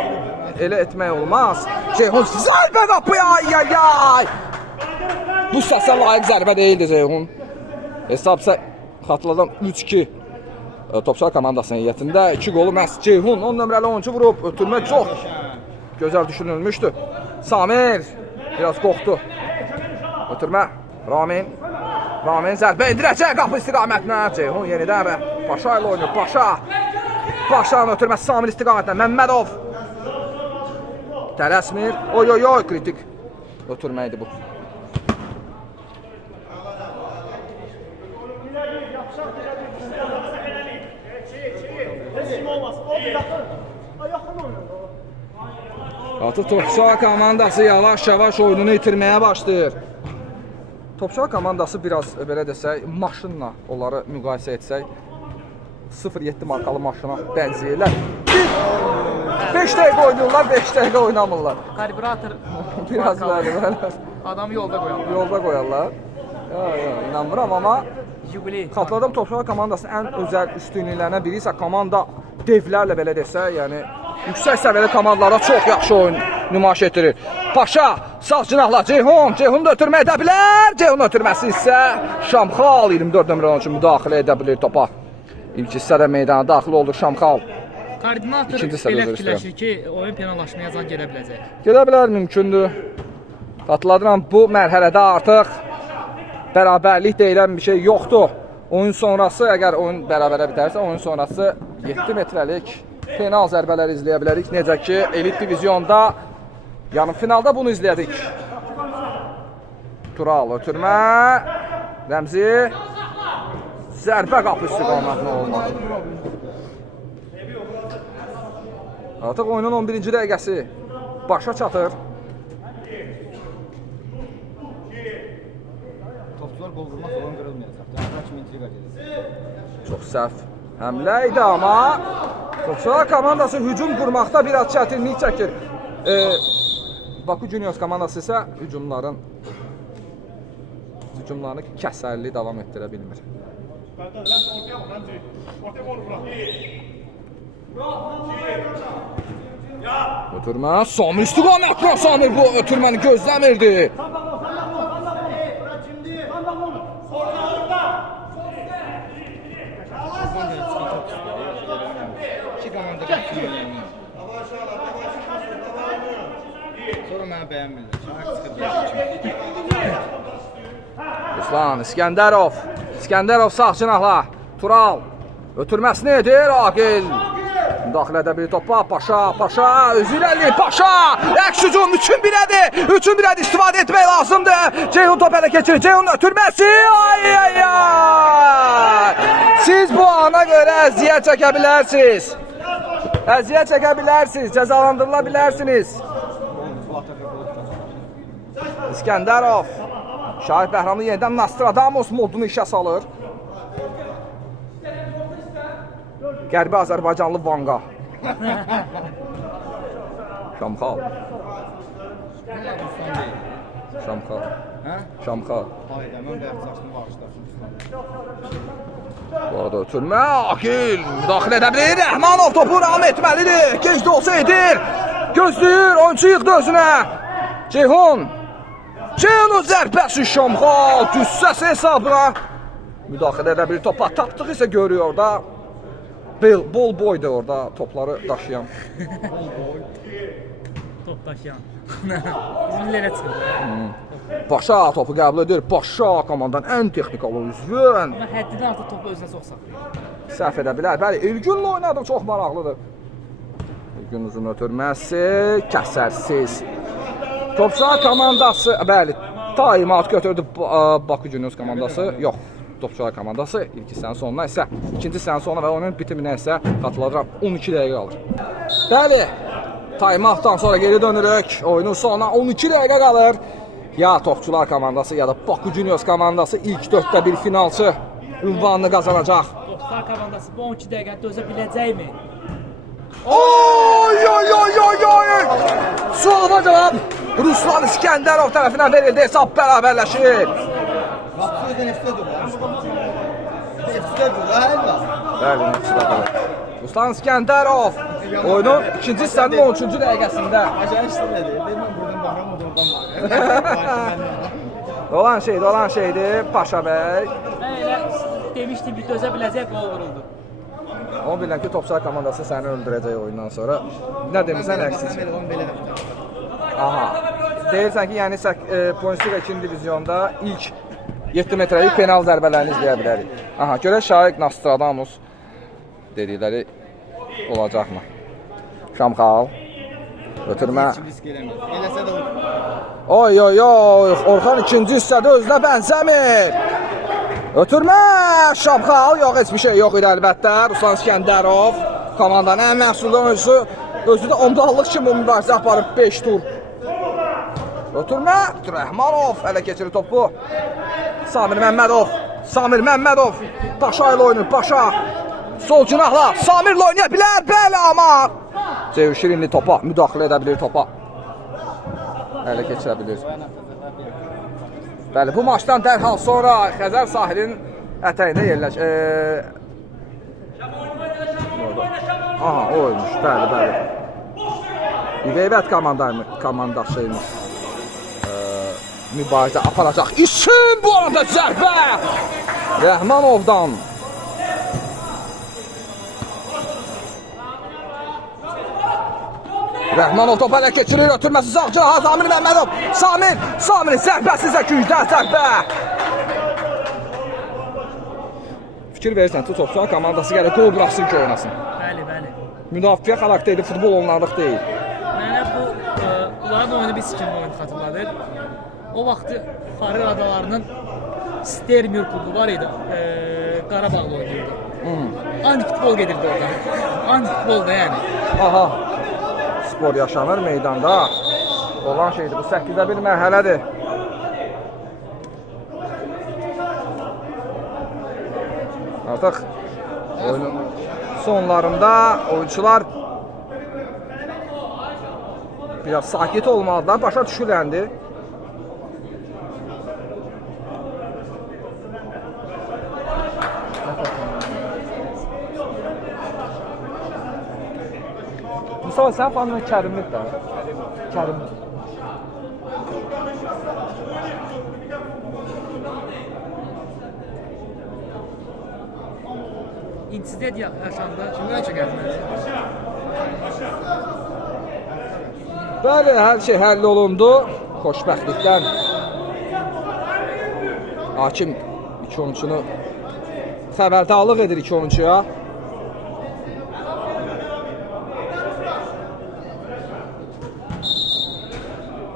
Elə etmək olmaz. Ceyhun zərbə qapıya, ay. Bu səsə layiq zərbə deyildi Ceyhun. Hesab isə xatırladan 3-2 Topçular komandasının heyətində 2 qolu məhz Ceyhun 10 nömrəli oyuncu vurub. Ötürmə çox gözəl düşünülmüşdü. Samir biraz qorxdu. Ötürmə Ramin zərbə endirəcək qapı istiqamətinə. Ceyhun yenidən və Paşa ilə oynayır. Paşanın ötürməsi Samir istiqamətinə. Məmmədov tələsmir. Oy, kritik ötürmə idi bu. Artıq Topçular komandası yavaş-yavaş oyununu itirməyə başlayır. Topçular komandası biraz belə desək, maşınla onları müqayisə etsək 0.7 markalı maşına bənzəyirlər. 5 dəqiqə oynayırlar, 5 dəqiqə oynamırlar. Karburator Biraz belə adamı yolda qoyarlar. yolda qoyarlar. İnanmıram amma Jubilee. xatırladım Topçular komandasının ən özəl üstünlüklərindən biri isə komanda devlərlə belə desək, yəni yüksək səviyyəli komandalara çox yaxşı oyun nümayiş etdirir. Paşa, sağ cinahla Ceyhun da ötürmə edə bilər. Ceyhun ötürməsi isə Şamxal 24 nömrə üçün müdaxilə edə bilir topa. İlk hissədə meydana daxil olur Şamxal. Koordinator İkinci hissədə belə üzr fikirləşir ki, oyun penallaşmaya can gələ biləcək. Gedə bilər, mümkündür. Xatırladıram, bu mərhələdə artıq bərabərlik deyilən bir şey yoxdur. Oyun sonrası, əgər oyun bərabərə bitərsə, oyun sonrası 7 metrəlik penal zərbələri izləyə bilərik. Necə ki, elit diviziyonda yarım finalda bunu izlədik. Tural ötürmə, Rəmzi zərbə qapı istiqamətinə olmadı. Artıq oyunun 11-ci dəqiqəsi başa çatır. Topçular gol vurmaq falan qırılmayacaq. Yəni kimi intriqa gedir. Çox səhv həmlə idi, amma Topçular komandası hücum qurmaqda biraz çətinlik çəkir. Baku Juniors komandası isə hücumlarını kəsərli davam etdirə bilmir. Ötürmə, Samir istiqamətlə Samir bu ötürməni gözləmirdi. İki komanda qapısını oynayamıyor. Sonra mənə bəyənmirlər. Ruslan İskəndərov sağ cinahla Tural ötürməsini edir Aqil. Müdaxilə edə bilir topa. Paşa özü irəliyir. Paşa əks hücum 3-ün birədir. İstifadə etmək lazımdır. Ceyhun top ələ keçirir. Ceyhun ötürməsi. Ay. Siz bu ana görə əziyyət çəkə bilərsiniz. Cəzalandırıla bilərsiniz. İskəndərov Şahid Bəhramlı yenidən Nostradamus modunu işə salır. Qərbi Azərbaycanlı Vanga. Şamxal. Hayda, mən qərbi saçını bağışlarsın. Bu arada ötürmə, Akil müdaxilə edə bilir. Rəhmanov topu ram etməlidir. Gec də olsa edir. Gözləyir, oyuncu yıxdı özünə. Ceyhun zərbəsi Şamxal. Düzsəsi hesabına müdaxilə edə bilir topa. Tapdıq isə görüyor da. Bol boydu orada topları daşıyan. Top daşıyan. Üzümlərə çıxır. Paşa topu qəbul edir. Paşa komandanın ən texnikalı üzvü. Amma həddidən artıq topu özünə çox saxlayır. Səhv edə bilər. Bəli, İlgünlə oynadı, çox maraqlıdır. İlgün uzun ötürməsi, kəsərsiz. Topçular komandası, bəli, taimat götürdü Baku Juniors komandası. Yox, Topçular komandası ilk hissənin sonuna isə, ikinci hissənin sonuna və onun bitiminə isə xatırladıram 12 dəqiqə qalır. Bəli, taimatdan sonra geri dönürük. Oyunun sonuna 12 dəqiqə qalır. Ya Topçular komandası ya da Baku Juniors komandası ilk 4-də bir finalçı ünvanını qazanacaq. Topçular komandası bu 12 dəqiqə dözə biləcəkmi? Oy! Sualıma cavab Ruslan İskəndərov tərəfindən verildi. Hesab bərabərləşir. Qapısı özü nefsdə durur. Nefsdə durur, hə? Bəli, nefsdə durur. Ruslan İskəndərov Oyunun ikinci hissənin 13-cü dəqiqəsində Ajan işləmədi. Mən buradan baxıram, o da oradan baxır. olan şeydir Paşa bəy. Mən elə demişdim bir dözə biləcək qol vuruldu. Onu bilən ki, Topçular komandası səni öldürəcək oyundan sonra. Nə demirsən əksiz? Aha. Deyirsən ki, yəni Bundesliga 2-ci diviziyonda ilk 7 metrəlik penal zərbələrini izləyə bilərik. Aha, görək Şaiq Nostradamus dedikləri olacaqmı? Şamxal. Ötürmə. Risk eləmir. Eləsə də Oy, Orxan ikinci hissədə özünə bənzəmir. Ötürmə, Şamxal, yox, heç bir şey yox idi əlbəttə. Ruslan İskəndərov, komandanın ən məsullu oyuncusu, özü də ondallıq kimi mübarizə aparıb 5 tur. Ötürmə, Rəhmanov ələ keçirir topu. Samir Məmmədov, Paşa ilə oynayır, Paşa. Sol cinahla, Samirlə oynaya bilər, bəli, amma Ceyhun Şirinli topa, müdaxilə edə bilir topa. Ələ keçirə bilir. Bəli, bu maçdan dərhal sonra Xəzər sahilin ətəyində yerləş. Aha, o oymuş, bəli. Qeybət komandasıymış. Mübarizə aparacaq. İşin bu anda zərbə! Rəhmanovdan. Rəhmanov topu ələ keçirir, ötürməsi sağcı, Samir Məmmədov. Samirin zərbəsi gücdən zərbə. Fikir verirsən, Topçular komandası gəlir, qol buraxsın ki, oynasın. Bəli. Müdafiə xarakterli futbol onlarlıq deyil. Mənə bunların oyunu bir sikim oyunu xatırladır. O vaxtı Farir adalarının Stermür klubu var idi, Qarabağda oynayırdı. Anti-futbol gedirdi orada. Anti-futbolda yəni. Aha. Spor yaşanır meydanda. Olan şeydir, bu 8-də bir mərhələdir. Artıq oyunun sonlarında oyuncular biraz sakit olmalılar, başa düşüləndi. Mustafa, sən fanın Kərimlik də. Kərimlik. İnsident yaşandı. Kimə gəlməli? Bəli, hər şey həll olundu. Xoşbəxtlikdən. Hakim iki oyunçunu xəbərdarlıq edir iki oyuncuya.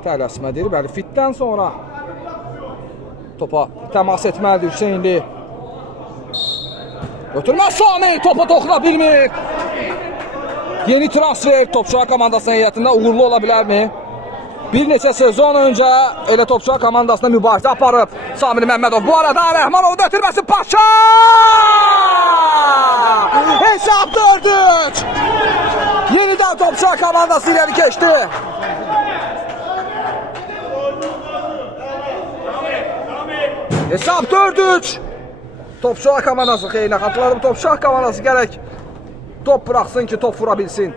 Tələsmədir. Bəli, fitdən sonra topa təmas etməlidir Hüseynli. Ötürmə Sami, topa toxuna bilmir. Yeni transfer Topçular komandasının heyətində uğurlu ola bilərmi? Bir neçə sezon öncə elə Topçular komandasına mübarizə aparıb Samir Məmmədov. Bu arada Rəhmanov da ötürməsi Paşa! Hesab 4-3. Yenidən Topçular komandası ileri keçdi. Hesab 4-3. Topçular komandası xeyrinə xatırladım. Topçular komandası gərək top bıraxsın ki, top vura bilsin.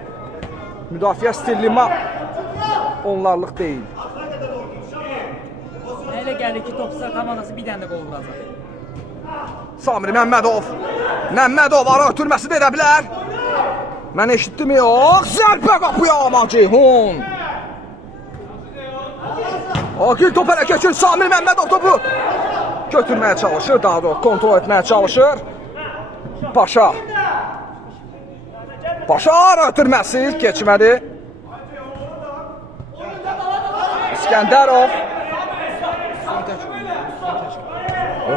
Müdafiə stilima onlarlıq deyil. Elə gəlir ki, Topçular komandası bir dənə də qol vuracaq. Samir Məmmədov ara ötürməsi də edə bilər. Mən eşitdim yox. Zərbə qapıya ama Ceyhun. Akil top ələ keçir. Samir Məmmədov topu götürməyə çalışır, daha doğrusu kontrol etməyə çalışır. Paşa ara ötürməsi keçmədi. İskəndərov.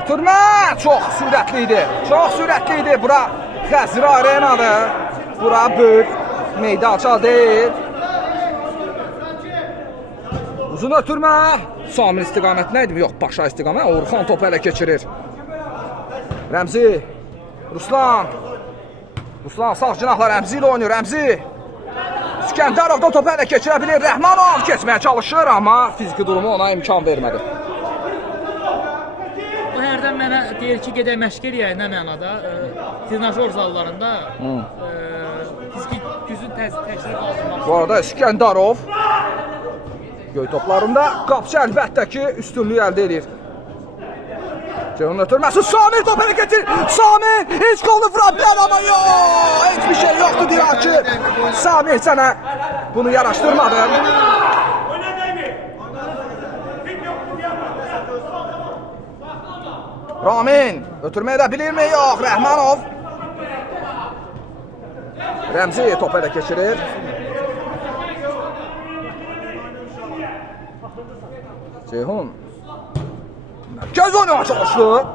Ötürmə çox sürətli idi. Bura Xəzər arenadır. Bura böyük meydança deyil. Uzun ötürmə. Samir istiqamətinə idi? Yox, Paşa istiqamət. Orxan topu ələ keçirir. Rəmzi. Ruslan sağ cinahla Rəmzi ilə oynayır. Rəmzi. İskəndərov da topu ələ keçirə bilir. Rəhmanov keçməyə çalışır, amma fiziki durumu ona imkan vermədi. Bu hərdən mənə deyir ki, gedək məşq eləyək, nə mənada? Trenajör zallarında fiziki gücün təkrar qazanmaq. Bu arada İskəndarov göy toplarında qapçı əlbəttə ki üstünlük əldə edir. Ceyhun ötürməsi, Samir top elə getir. Samir heç qolunu vura bilər amma yox. Heç bir şey yoxdur deyir ki. Samir sənə bunu yaraşdırmadım. Ramin ötürməyə də bilirmi? Yox, Rəhmanov. Rəmzi topu elə keçirir. Ceyhun mərkəz oynamağa çalışdı.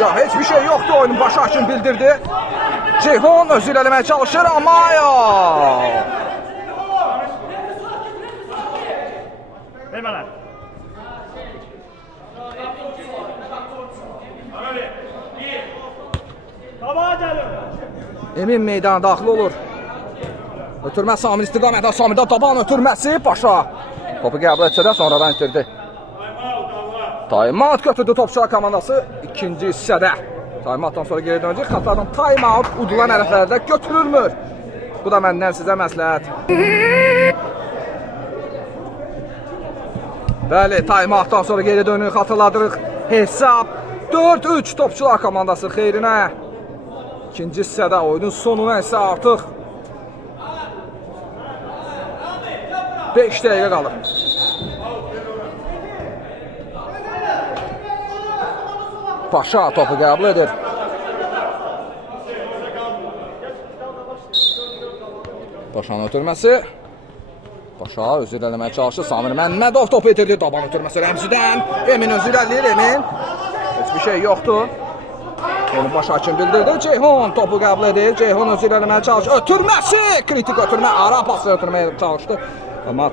Ya heç bir şey yoxdur, oyunun başı hakim bildirdi. Ceyhun özü eləməyə çalışır amma yox. Vermələr. Emin meydana daxil olur. Ötürmə Samir istiqamətə, Samirdə taban ötürməsi başa. Topu qəbul etsə də sonradan itirdi. Time-out götürdü Topçular komandası ikinci hissədə. Time-outdan sonra geri dönəcək. Xatlardan time-out udulan ərəflərdə götürülmür. Bu da məndən sizə məsləhət. Bəli, time-outdan sonra geri dönürük, xatırladırıq. Hesab 4-3 Topçular komandası xeyrinə. İkinci hissədə oyunun sonuna isə artıq 5 dəqiqə qalır. Paşa topu qəbul edir. Paşanın ötürməsi. Paşa özü irəliməyə çalışır. Samir Məmmədov topu itirdi. Daban ötürməsi Rəmzidən. Emin özü irəliyir. Emin. Heç bir şey yoxdur. Onu baş hakim bildirdi. Ceyhun topu qəbul edir. Ceyhun özü irəliməyə çalışır. Ötürməsi. Kritik ötürmə. Ara pası ötürməyə çalışdı. Amma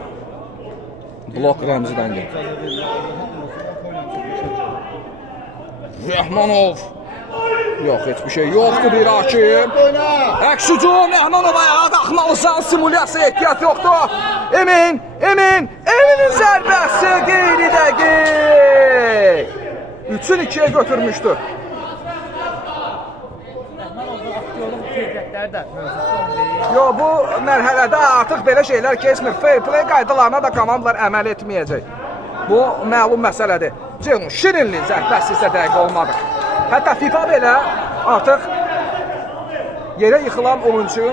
blok Rəmzidən gəldi. Rəhmanov. Yox, heç bir şey yoxdur deyir hakim. Əks hücum Rəhmanov ayağa qalxmalısan. Simulyasiya ehtiyat yoxdur. Emin zərbəsi qeyri dəqiq. 3-ün 2-yə götürmüşdü. Rəhmanovun aktyorluq keyfiyyətləri də mövcuddur. Yo, bu mərhələdə artıq belə şeylər keçmir. Fair play qaydalarına da komandalar əməl etməyəcək. Bu məlum məsələdir. Ceyhun şirinli zərbəsi isə dəqiq olmadı. Hətta FIFA belə artıq yerə yıxılan oyuncu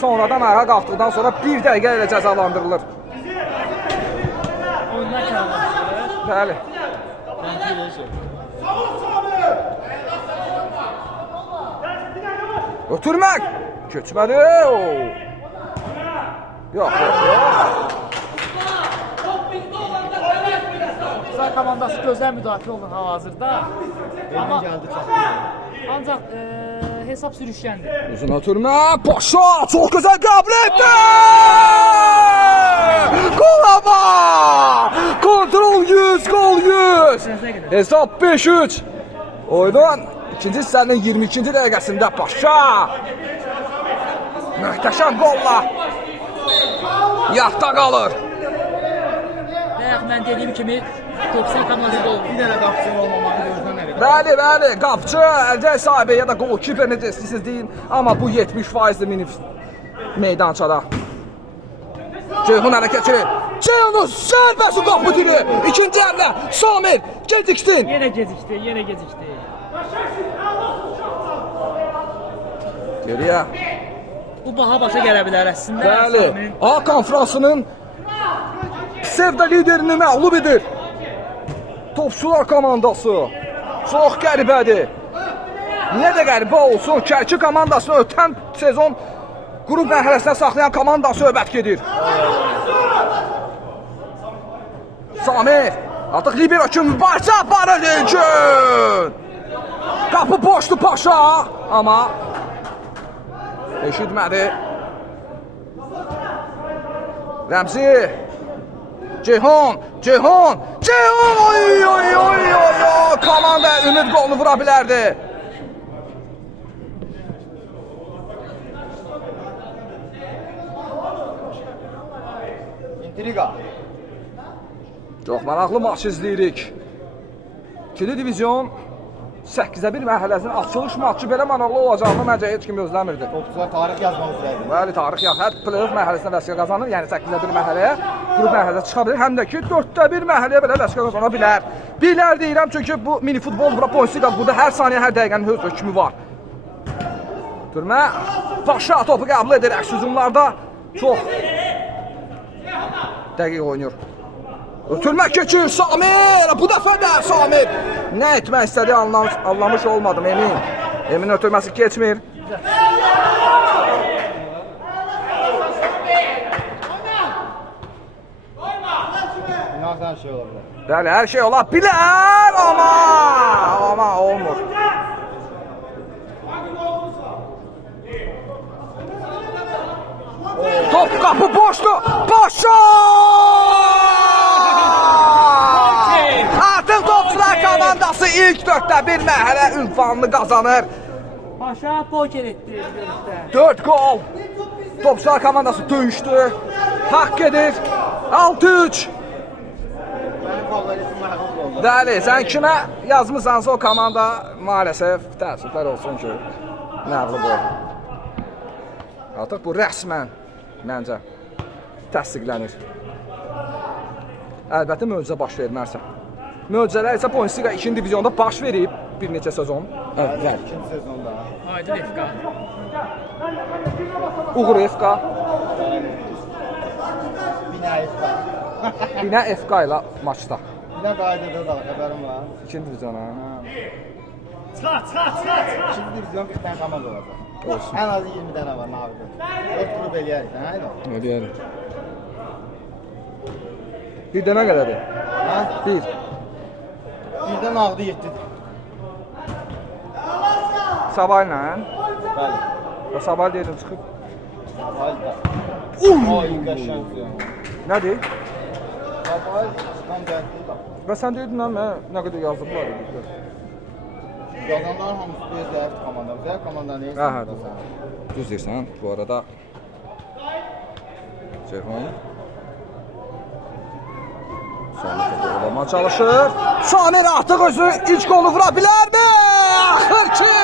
sonradan ayağa qalxdıqdan sonra 1 dəqiqə ilə cəzalandırılır. Oyundan kənarlaşdırır. Bəli. Ötürmək. Keçmədi. Yox. Topçular komandası gözəl müdafiə olunur hal-hazırda. Amma ancaq hesab sürüşkəndir. Uzun ötürmə. Paşa çox gözəl qəbul etdi. Qolama. Kontrol 100, gol 100. Hesab 5-3. Oyunun ikinci hissənin 22-ci dəqiqəsində Paşa möhtəşəm qolla yadda qalır. Bayaq mən dediyim kimi Topçular komandası olur. Bir dənə qapçı olmamağı gözdən əvvəl. Bəli, qapçı, əlcək sahibi ya da qolkiper necə istəyirsiniz deyin. Amma bu 70% minif meydançada. Ceyhun hələ keçirir. Ceyhunun zərbəsi qapı dili. İkinci əmlə Samir gecikdin. Yenə gecikdi. Geriyə. Bu baha başa gələ bilər əslində. Bəli, A konfransının psevdo liderini məğlub edir. Topçular komandası. Çox qəribədir. Niyə də qəribə olsun? Kərki komandasını ötən sezon qrup mərhələsində saxlayan komanda söhbət gedir. Samir artıq libero kimi mübarizə aparır üçün. Qapı boşdu Paşa. Amma eşitmədi. Rəmzi. Ceyhun. Oy. Komanda ümid qolunu vura bilərdi. İntriga. Çox maraqlı maç izləyirik. 2-ci divizyon 8-ə 1 mərhələsinin açılış matçı belə maraqlı olacağını məncə heç kim gözləmirdi. Topçular tarix yazmaq üzrədir. Bəli, tarix yaz. Hər play-off mərhələsində vəsiqə qazanır, yəni 8-ə 1 mərhələyə, qrup mərhələdə çıxa bilir, həm də ki 4-də 1 mərhələyə belə vəsiqə qazana bilər. Bilər deyirəm çünki bu mini futbol bura Poinsiqas burada hər saniyə, hər dəqiqənin öz hökmü var. Türmə başa topu qəbul edir, əks hücumlarda çox dəqiq oynayır. Ötürmək keçir Samir, bu dəfə də Samir. Nə etmək istədiyi anlamış olmadım Emin. Emin ötürməsi keçmir. İnan hər şey ola bilər. Bəli, hər şey ola bilər, amma olmur. Top qapı boşdu. Boşa! Artıq topçular komandası ilk 4-də 1 mərhələ ünvanını qazanır. Paşa poker etdi görüşdə. 4 gol. Topçular komandası döyüşdü. Haqq edir. 6-3. Mənim favoritim məğlub oldu. Bəli, sən kimə yazmısansa o komanda maalesef təəssüflər olsun ki, məğlub oldu. Artıq bu rəsmən məncə təsdiqlənir. Əlbəttə möcüzə baş vermərsə. Möcüzələr isə Poinsiqa 2-ci divizionda baş verib bir neçə sezon əvvəl. İkinci sezonda. Aydın FK. Uğur FK, Binə Binə iftar. FK ilə maçda. Binə qaydada da xəbərim var. 2-ci diviziona. İkinci divizyon 40 dənə komanda olacaq. Olsun. Ən azı 20 dənə var Naviqdə. 4 qrup eləyərik, hə? Nə deyəlim? Bir də nə qədərdir? Hə? Bir. Birdən Nağdı 7-dir. Sabah ilə. Bəli. O sabah deyirdim çıxıb. Hayda. Ay qəşəng. Nədir? Sabah tam gəldi bax. Və sən deyirdin mən nə qədər yazıblar idi. Yazanların hamısı bir zəif komanda. Zəif komanda nə Hə, isə. düz deyirsən. Bu arada Ceyhun Samir topu çalışır. Samir artıq özü ilk qolu vura bilərmi? Axır ki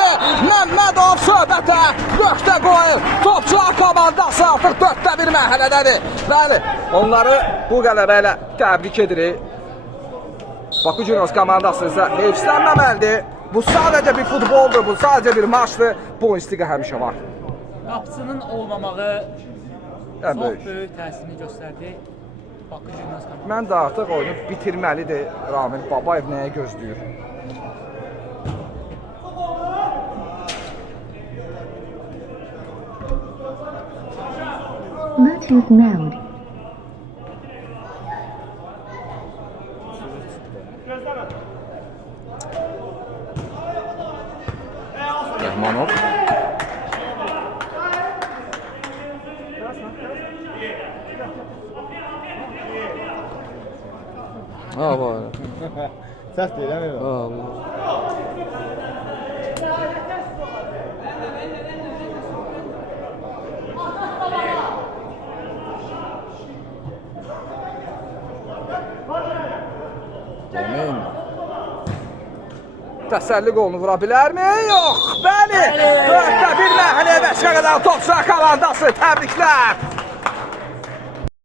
Məmmədov söhbətə nöqtə qoyur. Topçular komandası artıq 4-də 1 mərhələdədir. Bəli, onları bu qələbə ilə təbrik edirik. Bakı Juniors komandası isə heyfslənməməlidir. Bu sadəcə bir futboldur, bu sadəcə bir maçdır. Bu instiqa həmişə var. Qapısının olmamağı Ən çox böyük. böyük təsirini göstərdi. Bakı Juniors komandası. Mən də artıq oyunu bitirməlidir Ramil Babayev nəyə gözləyir? Bluetooth mode. Rəhmanov. var. Səs deyil, hə? Allah. Amin. Təsəlli qolunu vura bilərmi? Yox. Bəli. 4-də 1 mərhələyə vəsqə qədər topçular komandası. Təbriklər.